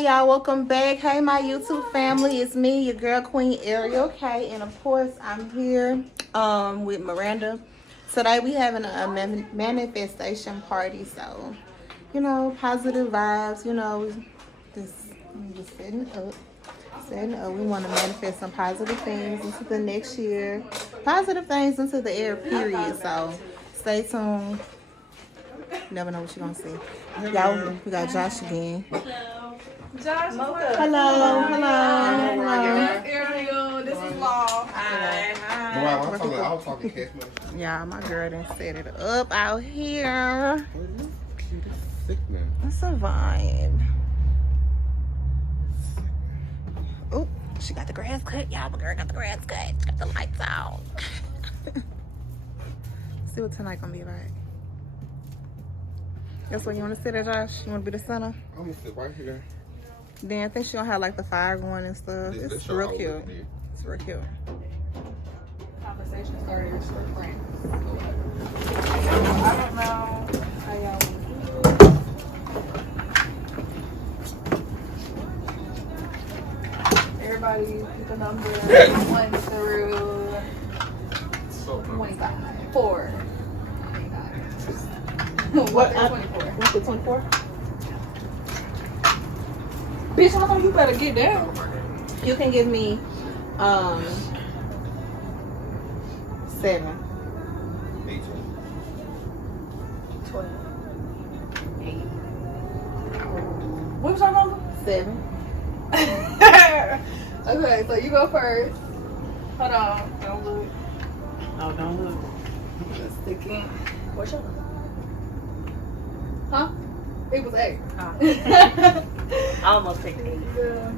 Hey y'all, welcome back. Hey my YouTube family, it's me, your girl QueenArielKay, and of course I'm here with Miranda. Today we having a manifestation party, so positive vibes. Just setting up. We want to manifest some positive things into the next year, positive things into the air. Period. So stay tuned. Never know what you're gonna see. Y'all, we got Josh again. Josh, Hello. Ariel, this is Law. Hi. I was talking cash money. Yeah, my girl done set it up out here. It's a vibe. Oh, she got the grass cut. Y'all, my girl got the grass cut. Got the lights out. See what tonight gonna be like. That's what you want to sit at, Josh? You want to be the center? I'm gonna sit right here. Then I think she gonna have like the fire going and stuff. It's real cute. It's real cute. Conversation starters for friends. I don't know how y'all want to do it. Everybody pick a number 1 through 25. 4. What? 24. What's the 24? Bitch, I know you better get down. You can give me 7. 18. 12. 8. What was our number? 7. Okay, so you go first. Hold on. Don't look. Oh, don't look. Just sticking. What's your number? Huh? It was 8. I almost picked 8. Yeah.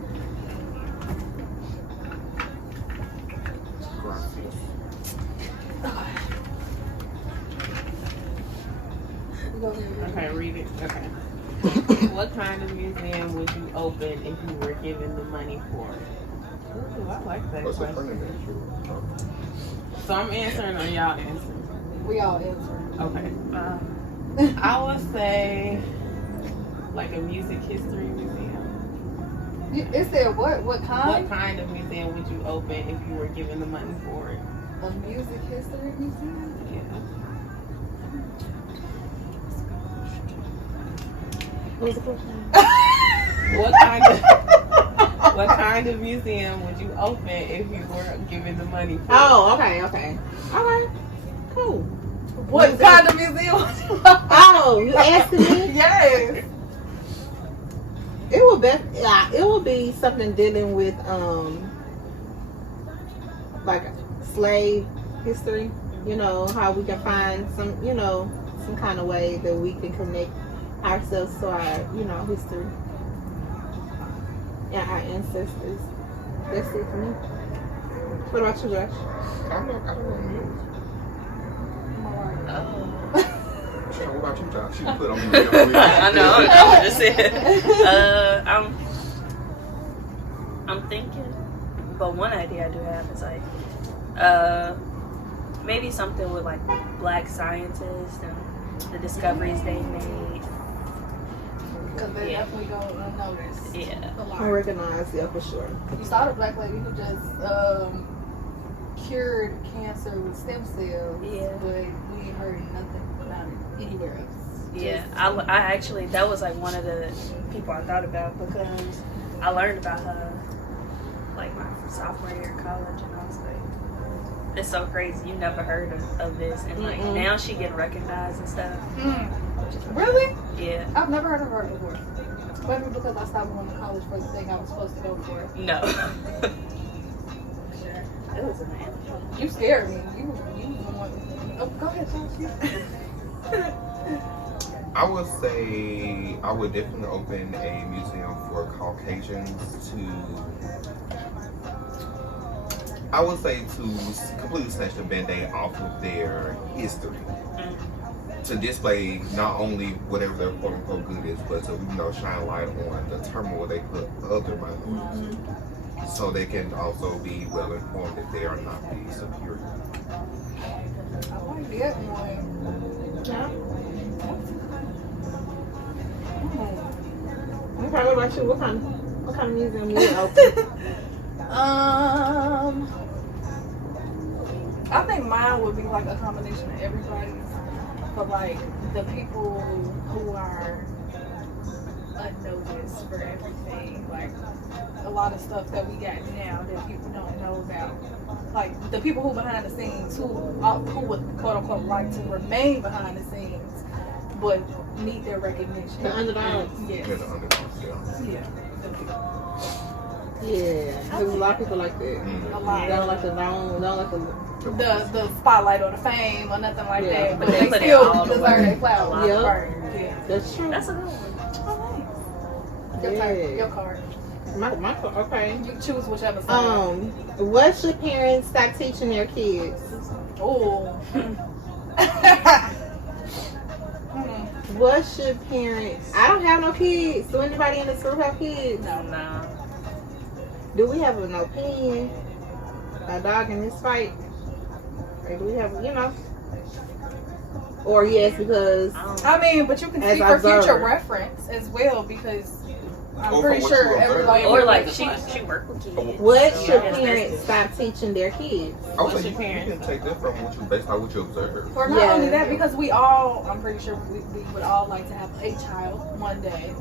Okay, read it. Okay. What kind of museum would you open if you were given the money for it? Ooh, I like that What's the question. furniture? So I'm answering or y'all answering? We all answer. Okay. I would say like a music history museum. It said what? What kind? What kind of museum would you open if you were given the money for it? A music history museum? Yeah. What was the question? What kind of museum would you open if you were given the money for it? Oh, okay. All right. Cool. What kind of museum? Oh, you asking me? Yes. It would be something dealing with like slave history. How we can find some kind of way that we can connect ourselves to our history and our ancestors. That's it for me. What about you, Josh? I don't know music. What about you, Josh? She put on me. I know. I just said. I'm thinking, but one idea I do have is like, maybe something with like Black scientists and the discoveries they made. Because they definitely don't notice. Yeah. A lot. I recognize, yeah, for sure. You saw the black lady who just cured cancer with stem cells. Yeah. But we ain't heard nothing about it anywhere else. Yeah, I actually, that was like one of the people I thought about because I learned about her like my sophomore year of college, and I was like, it's so crazy, you never heard of this, and like now she getting recognized and stuff. Really? Yeah. I've never heard of her before. Maybe because I stopped going to college for the thing I was supposed to go for. No. It was an You scared me. You want. Oh, go ahead, Josh. I would say I would definitely open a museum for Caucasians I would say to completely snatch the band-aid off of their history. To display not only whatever their quote-unquote good is, but to shine light on the turmoil they put other minorities so they can also be well informed that they are not the superior. I like that one. Yeah. Okay, what about you? What kind of museum you would open? I think mine would be like a combination of everybody's, but like the people who are unnoticed for everything, like a lot of stuff that we got now that people don't know about, like the people who behind the scenes who would quote unquote like to remain behind the scenes, but need their recognition. The underdogs. Yes. Yeah, the underdogs, yeah. Yeah. Yeah, there's a lot of people like that. Mm. A lot. They don't like the The spotlight or the fame or nothing like Yeah. that, but But they they put it still all the deserve way. their flowers. Yep. Right. Yeah. That's true. That's a good one. Your Yeah. turn. Your card. My okay. You choose whichever side. What should parents stop teaching their kids? Oh. What should parents? I don't have no kids. Do anybody in this group have kids? No. Nah. Do we have an opinion? A dog in this fight? Or do we have, Or yes, because I mean, but you can As speak for future observer. reference as well, because I'm Or pretty from what sure you observe. everybody. Or would like make she the fun. worked with kids. what should Yeah. parents stop teaching their kids? I would What say should you parents? can take that from what you based on what you observe. Or not Yeah. only that, because we all, I'm pretty sure we would all like to have a child one day.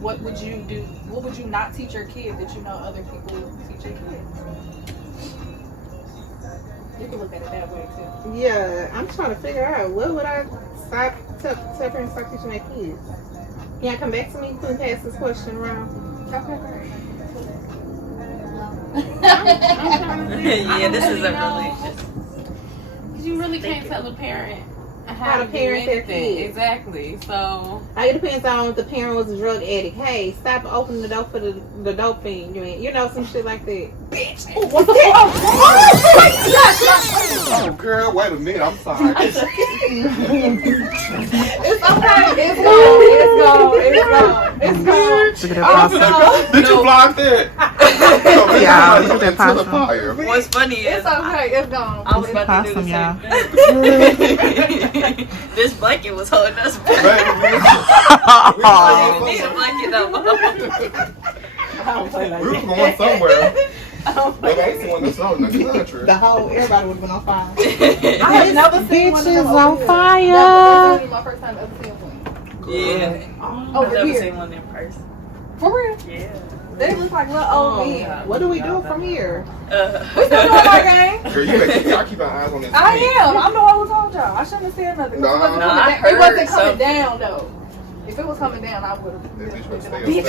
What would you do? What would you not teach your kid that you know other people teach your kids? You can look at it that way too. Yeah, I'm trying to figure out what would I tell parents stop teaching their kids. Can y'all come back to me? Can we pass this question around? Okay, great. Yeah, this is a really. You really can't tell a parent How to do parent their anything. kids. Exactly. So It depends on if the parent was a drug addict. Hey, stop opening the door for the dope fiend. Some shit like that. Bitch. What the fuck? Oh, girl, wait a minute. I'm sorry. It's okay. It's gone. It's gone. Did you block that? Yeah, to the fire. What's funny is It's okay. It's gone. I was about to do the Possum, same thing. This blanket was holding us back. We need a blanket no more. We were going somewhere. Like, I ain't seen one of those in the country. Everybody would have been on fire. I have never seen one of them over here. fire. Never. This is my first time ever seeing one. Yeah. I've Over never here. seen one in person. For real. Yeah. They look like little old men. What do we do from here? We still doing our game. Girl, y'all keep our eyes on this. I am. I'm the one who told y'all. I shouldn't have said nothing. No. It wasn't No, coming I down. It heard wasn't coming something. down though. If it was coming down, I would have. That bitch would stay Bitch,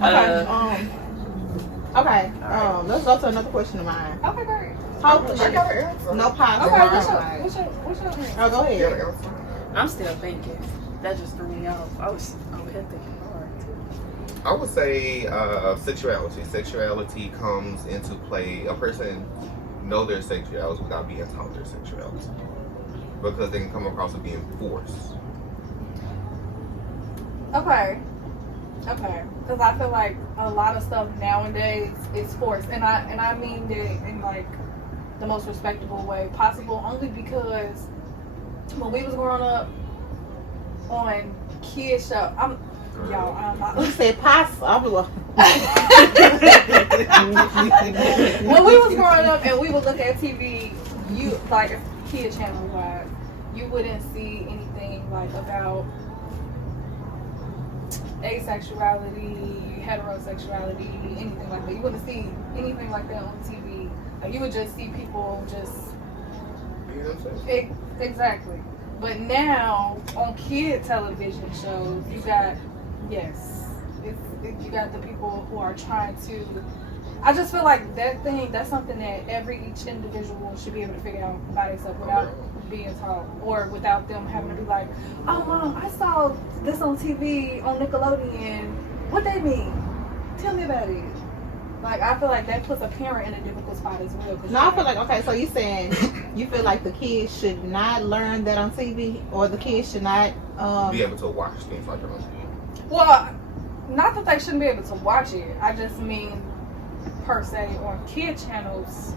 up Okay. Let's go to another question of mine. Okay, great. Hopefully, I got an answer. no pause. Okay, what's Right. your name? Oh, go I got ahead. an answer. I'm still thinking. That just threw me off. I was over here thinking hard too. I would say sexuality. Sexuality comes into play. A person know their sexuality without being taught their sexuality, because they can come across as being forced. Okay. Because I feel like a lot of stuff nowadays is forced, and I mean that in like the most respectable way possible. Only because when we was growing up on kids show, I'm not. You said possible. When we was growing up and we would look at TV, you like kid channel wise, you wouldn't see anything like about asexuality, heterosexuality, anything like that. You wouldn't see anything like that on TV. Like, you would just see people just You know what I'm saying? exactly. But now on kid television shows, you got you got the people who are trying to. I just feel like that's something that each individual should be able to figure out by themselves without being taught, or without them having to be like, oh mom, I saw this on TV on Nickelodeon. What they mean? Tell me about it. Like, I feel like that puts a parent in a difficult spot as well. No, I feel like, okay, so you saying you feel like the kids should not learn that on TV, or the kids should not Be able to watch things like that on TV. Well, not that they shouldn't be able to watch it. I just mean, per se, on kid channels,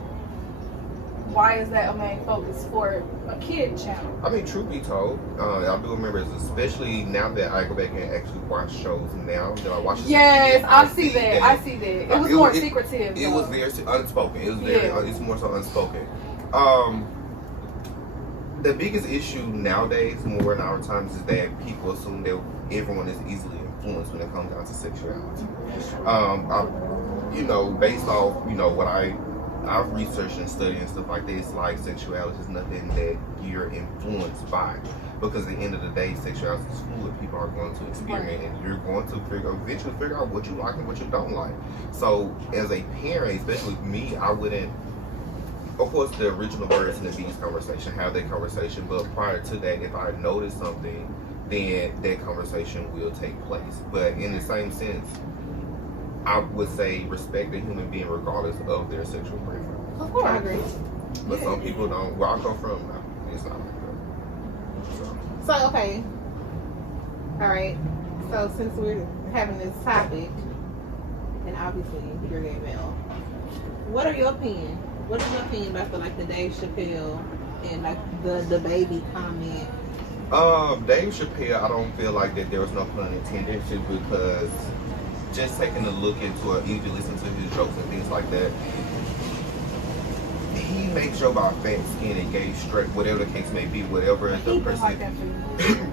why is that a main focus for a kid channel? I mean, truth be told, I do remember, especially now that I go back and actually watch shows now that I watch. Yes, I see that. I see that. It was more secretive. It was very unspoken. It was very. It's more so unspoken. The biggest issue nowadays, more in our times, is that people assume that everyone is easily influenced when it comes down to sexuality. Based off what I've researched and studied and stuff like this, like sexuality is nothing that you're influenced by, because at the end of the day, sexuality is fluid. People are going to experiment, and you're going to eventually figure out what you like and what you don't like. So, as a parent, especially me, I wouldn't. Of course, the original birds and the bees conversation, have that conversation, but prior to that, if I notice something, then that conversation will take place. But in the same sense, I would say respect the human being regardless of their sexual preference. Of course, I agree. But some people don't. Where I come from, it's not like that. So okay, all right. So since we're having this topic, and obviously you're gay male, what are your opinion? What is your opinion about the Dave Chappelle and the baby comment? Dave Chappelle, I don't feel like that there was no pun intended to, because just taking a look into it, if you listen to his jokes and things like that, he makes jokes about fat skin and gay straight, whatever the case may be, whatever the person. Like that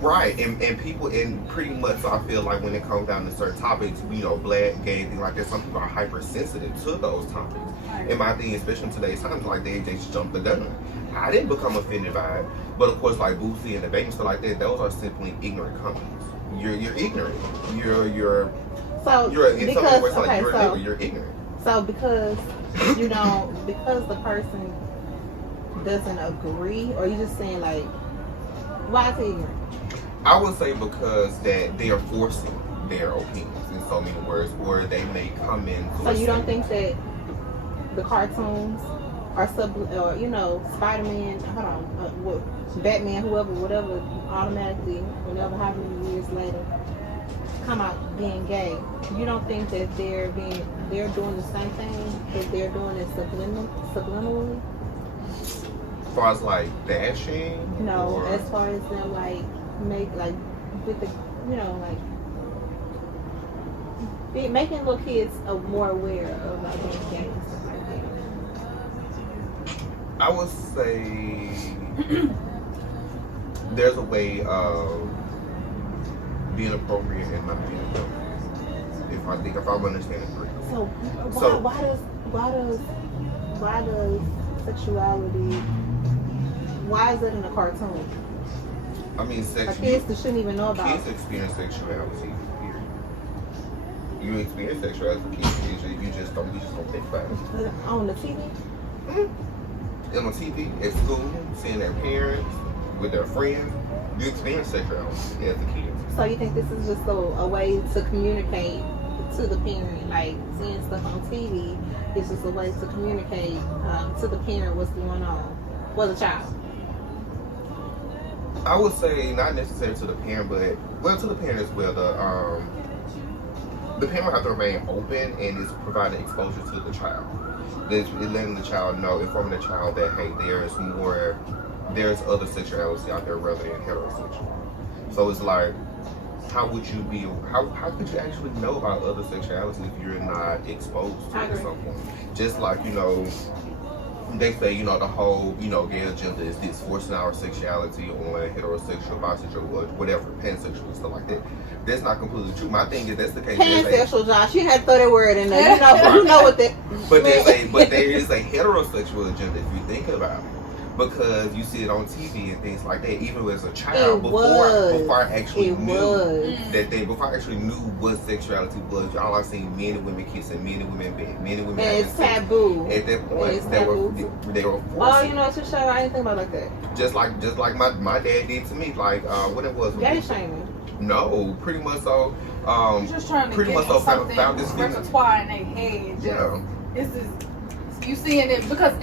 Right, and people, and pretty much, so I feel like when it comes down to certain topics, black, gay, things like that, some people are hypersensitive to those topics. And my thing, especially in today's times, like they just jump the gun. I didn't become offended by it, but of course, like Boosie and the baby and stuff like that, those are simply ignorant comments. You're ignorant. You're ignorant. So because because the person doesn't agree, or you just saying why is he ignorant? I would say because that they are forcing their opinions in so many words, or they may come in. So you don't think that the cartoons are Spider-Man, Batman, whatever, automatically, how many years later, come out being gay? You don't think that they're doing the same thing, that they're doing it subliminally? As far as bashing? No, or? as far as them with the making little kids more aware of being gay and stuff like that. I would say there's a way of being appropriate and not being appropriate. If I'm understanding correctly. So why does sexuality? Why is it in a cartoon? I mean, kids shouldn't even know about. Kids experience sexuality. You experience sexuality for kids. You just don't think about it. On the TV? Mm-hmm. On TV, at school, seeing their parents, with their friends, you experience sexuality as a kid. So you think this is just a way to communicate to the parent, seeing stuff on TV is just a way to communicate to the parent what's going on for the child? I would say not necessarily to the parent, but to the parent as well. The parent has to remain open and is providing exposure to the child. It's letting the child know, informing the child that hey, there's other sexuality out there rather than heterosexual. So it's how could you actually know about other sexuality if you're not exposed to it at some point? Just they say, the whole, gay agenda is this, forcing our sexuality on heterosexual, bisexual, whatever, pansexual, stuff like that. That's not completely true. My thing is, that's the case. Pansexual, Josh, you had to throw that word in there. You know what that. But there is a heterosexual agenda if you think about it. Because you see it on TV and things like that, even as a child, before I actually knew what sexuality was, y'all are seeing men and women kissing, men and women bed, men and women having sex. It's taboo. At that point, they were forcing. Oh, to show, I didn't think about it like that. Just like my dad did to me, what it was. Gay shaming. No, pretty much so. Just trying to pretty get much so something found this repertoire in their head. This is you seeing it because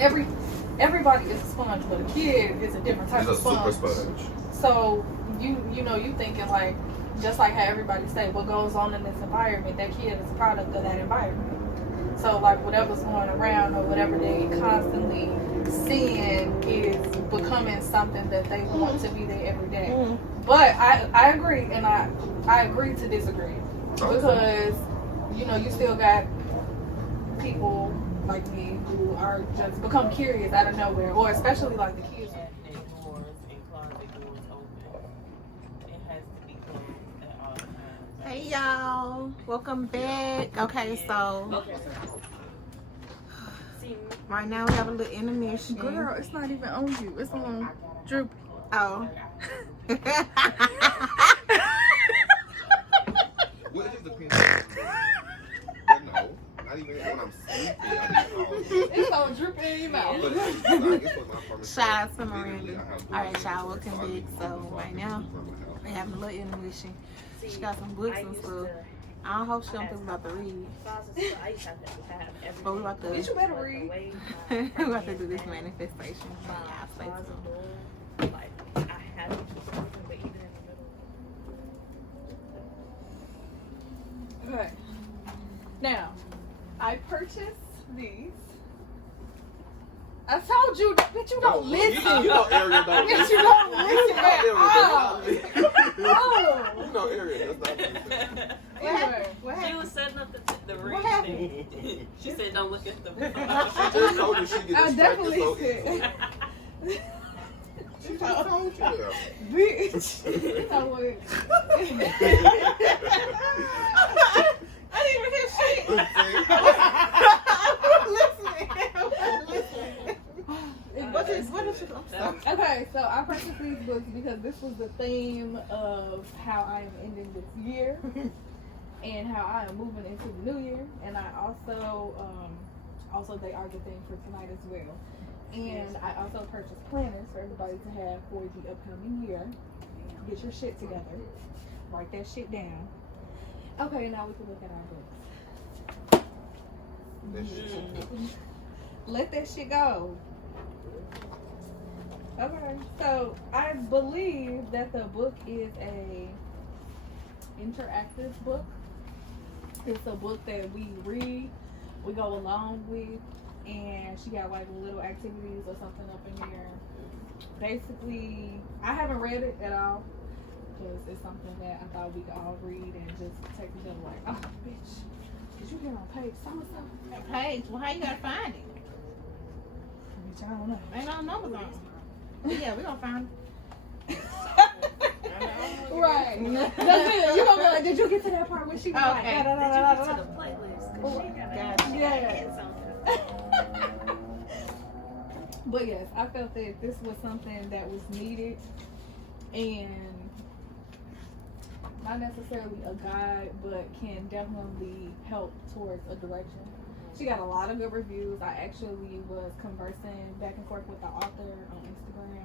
everybody is a sponge, but a kid is a different type of sponge. It's a super sponge. So you thinking just like how everybody say what goes on in this environment, that kid is a product of that environment. So like whatever's going around or whatever they constantly seeing is becoming something that they want to be there every day. But I agree, and I agree to disagree, because you know you still got people like me who are just become curious out of nowhere, or especially like the kids. Doors and closet doors open. It has to be closed at all times. Hey y'all, welcome back. Okay, so Okay. See, right now we have a little intermission. Girl, it's not even on you. It's on Drew. Oh. Well, it just depends. No, not even when I'm sleeping. I do It's on drooping in your mouth. But I guess with my apartment, Shout out to literally, Miranda. I have All right, doors y'all, welcome open, back. So right now we having a little intermission. She got some books I and used stuff. to. I don't hope she don't think we about to read. Closets, so I used to have everything. But we about to Bitch, you better read. we about to do this manifestation. Yeah, stay tuned. Like I had to keep something, but even in the middle. Okay. Now, I purchased these. I told you that you don't listen. You know Ariel don't Bitch, listen. you don't listen at Ariel all. does not listen. Oh. You know Ariel does not listen. Anyway, What She happened? was setting up the ring What thing. She said, "Don't look at the." She just told you she gets I distracted definitely so said. easily. She just told you that. Bitch. You know what? I didn't even hear shit. What is Okay, so I purchased these books because this was the theme of how I am ending this year and how I am moving into the new year. And I also they are the theme for tonight as well. And I also purchased planners for everybody to have for the upcoming year. Get your shit together. Write that shit down. Okay, now we can look at our books. That shit. Let that shit go. Okay, so I believe that the book is a interactive book. It's a book that we read, we go along with, and she got like little activities or something up in there. Basically, I haven't read it at all because it's something that I thought we could all read and just take each other like, oh, bitch, did you get on page so-and-so? Page? Well, how you gotta find it? Bitch, I don't know. Ain't no numbers on it. Yeah, we gonna find it. Right. That's it. You gonna be like, did you get to that part where she was like, Okay. da, da, da, da, da, To da. the playlist. 'Cause she got Gotcha. Yeah. something. But yes, I felt that this was something that was needed and not necessarily a guide, but can definitely help towards a direction. She got a lot of good reviews. I actually was conversing back and forth with the author on Instagram.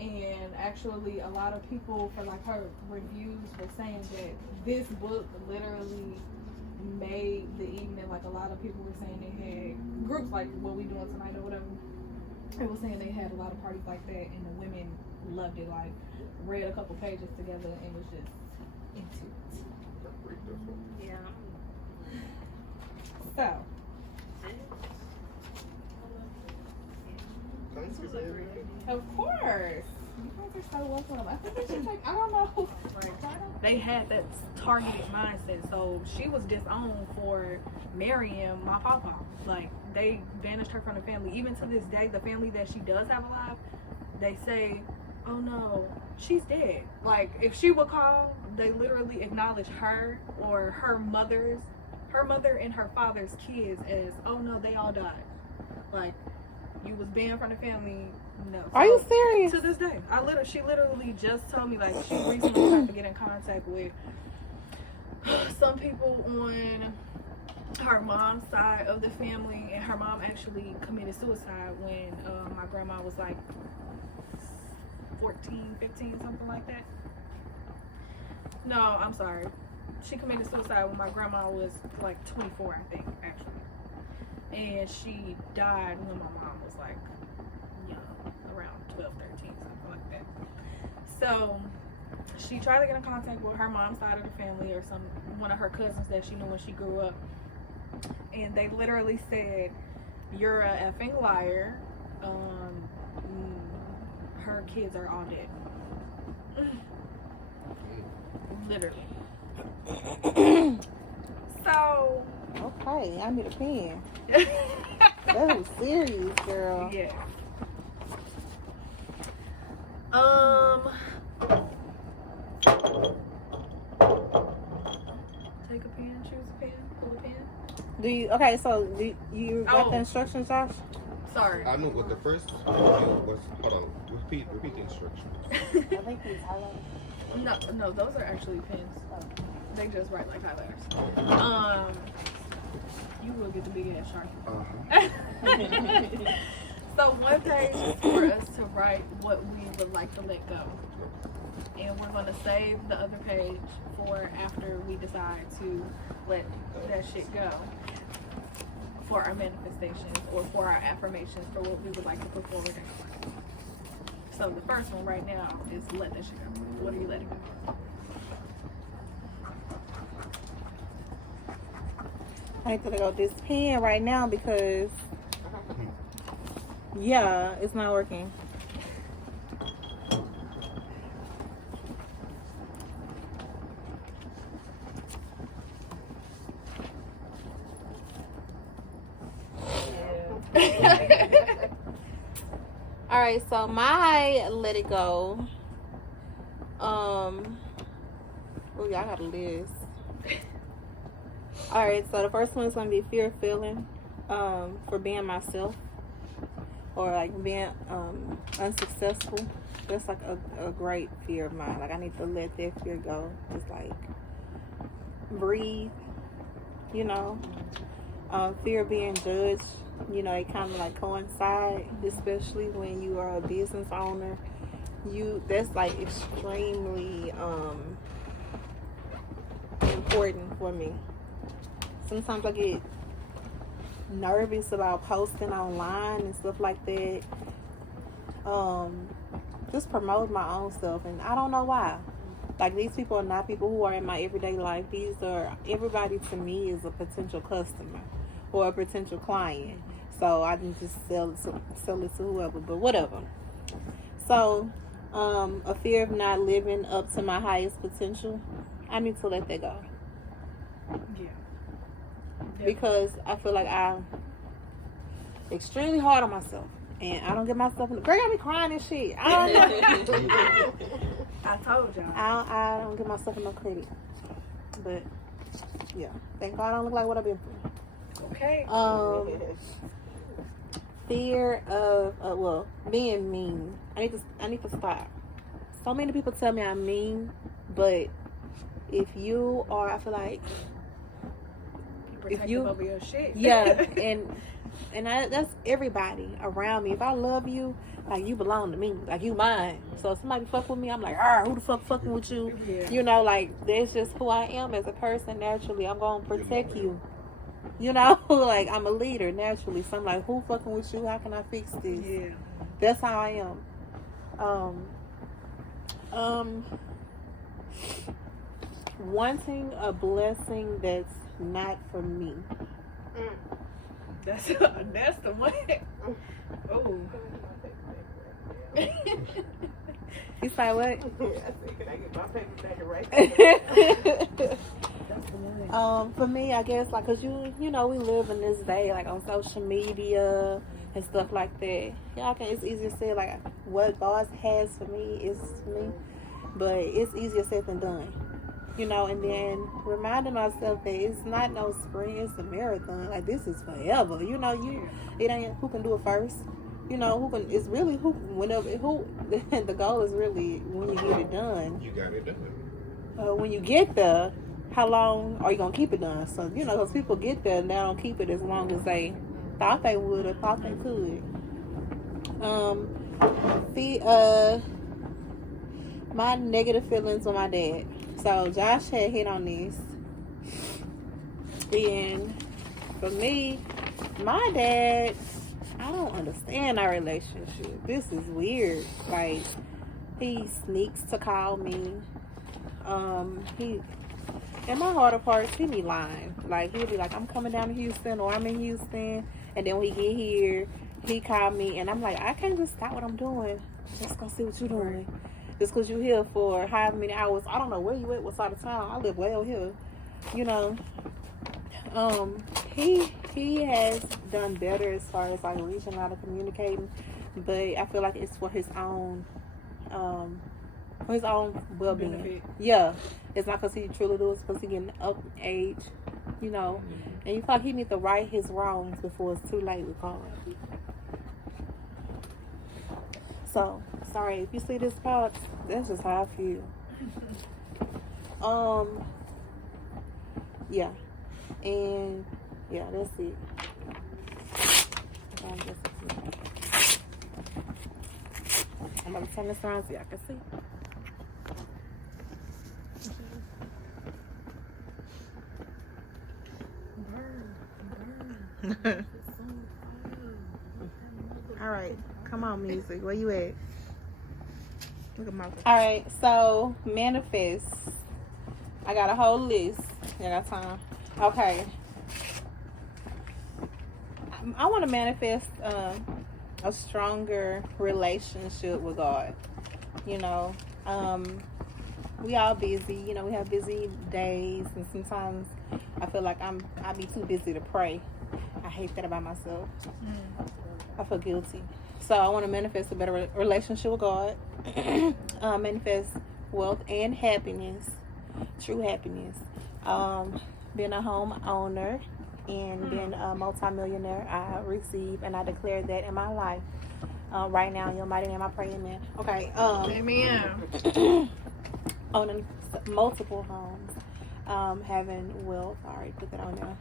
And actually a lot of people for like her reviews were saying that this book literally made the evening. Like a lot of people were saying they had groups like what we doing tonight or whatever. They were saying they had a lot of parties like that and the women loved it. Like read a couple pages together and was just into it. Yeah. So of course. You guys are so welcome. I think it's just like, I don't know. They had that targeted mindset. So she was disowned for marrying my papa. Like, they banished her from the family. Even to this day, the family that she does have alive, they say, oh no, she's dead. Like, if she would call, they literally acknowledge her or her mother and her father's kids as, oh no, they all died. Like, you was banned from the family. No. Are you serious? To this day, she literally just told me like she recently tried to get in contact with some people on her mom's side of the family, and her mom actually committed suicide when my grandma was like 14, 15, something like that. No, I'm sorry. She committed suicide when my grandma was like 24, I think, actually. And she died when my mom was like young, around 12, 13, something like that. So she tried to get in contact with her mom's side of the family or one of her cousins that she knew when she grew up. and they literally said, "You're a effing liar. Her kids are all dead." Literally. So. Okay, I need a pen. That was serious, girl. Yeah. Take a pen, choose a pen, pull a pen. So you got the instructions, Josh? Sorry. I know what the first was. Hold on. Repeat the instructions. I think he's highlighting. No, those are actually pens. They just write like highlighters. You will get the big ass Sharpie. So one page is for us to write what we would like to let go. And we're going to save the other page for after we decide to let that shit go. For our manifestations or for our affirmations for what we would like to put forward in our life. So the first one right now is let that shit go. What are you letting go? I need to let go of this pen right now because, yeah, it's not working. All right, so my let it go. Oh yeah, I got a list. All right, so the first one is gonna be fear of feeling, for being myself, or like being unsuccessful. That's like a great fear of mine. Like I need to let that fear go. Just like breathe, you know. Fear of being judged. You know, they kind of like coincide, especially when you are a business owner. That's like extremely important for me. Sometimes I get nervous about posting online and stuff like that. Just promote my own self, and I don't know why. Like, these people are not people who are in my everyday life. Everybody to me is a potential customer or a potential client. So I can just sell it to whoever, but whatever. So, a fear of not living up to my highest potential, I need to let that go. Yeah. Because I feel like I'm extremely hard on myself. And I don't get myself in the... Girl, got me crying and shit. I don't know. I told y'all. I don't get myself enough credit. But, yeah. Thank God I don't look like what I've been through. Okay. Fear of being mean. I need to stop. So many people tell me I'm mean, but if you are, I feel like Protective over your shit. yeah, and that's everybody around me. If I love you, like, you belong to me, like, you mine. So if somebody fuck with me, I'm like, who the fuck fucking with you? Yeah. You know, like, that's just who I am as a person. Naturally, I'm gonna protect you. You know, like, I'm a leader naturally. So I'm like, who fucking with you? How can I fix this? Yeah. That's how I am. Wanting a blessing that's not for me. That's the one. Oh. You say what? I said, can I get my paper back right? That's the one. For me, I guess, like, cause you know, we live in this day, like, on social media and stuff like that. Yeah, it's easier to say, like, what God has for me is for me, but it's easier said than done. You know, and then reminding myself that it's not no sprint, it's a marathon. Like, this is forever. You know, it ain't who can do it first. You know, it's really the goal is really when you get it done. You got it done. When you get there, how long are you going to keep it done? So, you know, because people get there and they don't keep it as long as they thought they would or thought they could. My negative feelings with my dad. So Josh had hit on this, and for me, my dad, I don't understand our relationship. This is weird. Like, he sneaks to call me. And my harder parts, he be lying. Like, he'll be like, I'm coming down to Houston, or I'm in Houston. And then when he get here, he called me, and I'm like, I can't just stop what I'm doing. Just go see what you're doing. Just because you're here for however many hours. I don't know where you at, what side of town. I live way over here. You know, he has done better as far as like reaching out and communicating, but I feel like it's for his own well-being. Benefit. Yeah, it's not because he truly does, because he getting up in age, you know, and you feel like he needs to right his wrongs before it's too late with God. So sorry if you see this part, that's just how I feel. Yeah, and yeah, that's it. I'm gonna turn this around so y'all can see. All right, come on, music. Where you at? Look at my. All right, so manifest. I got a whole list. I got time. Okay. I want to manifest a stronger relationship with God. You know, we all busy. You know, we have busy days, and sometimes I feel like I be too busy to pray. I hate that about myself. I feel guilty. So I want to manifest a better relationship with God. Manifest wealth and happiness, true happiness. Being a homeowner and being a multimillionaire, I receive and I declare that in my life. Right now, in your mighty name, I pray, amen. Okay. Amen. Owning multiple homes, having wealth. I already put that on there.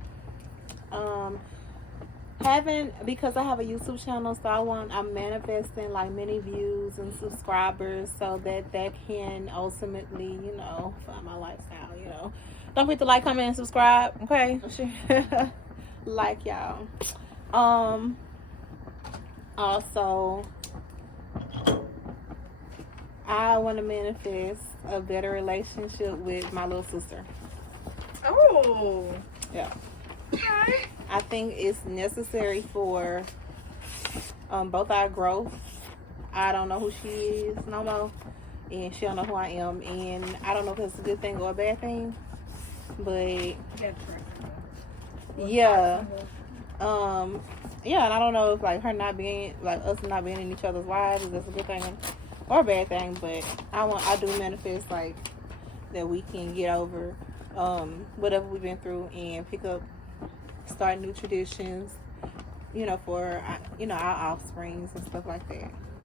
Because I have a YouTube channel, so I'm manifesting like many views and subscribers, so that can ultimately, you know, find my lifestyle. You know, don't forget to like, comment, and subscribe. Okay, like y'all. Also, I want to manifest a better relationship with my little sister. Oh. Yeah. I think it's necessary for both our growth. I don't know who she is no more, and she don't know who I am, and I don't know if it's a good thing or a bad thing, but yeah. Yeah, and I don't know if like her not being like us not being in each other's lives is this a good thing or a bad thing, but I do manifest like that we can get over whatever we've been through and start new traditions, you know, for you know, our offsprings and stuff like that.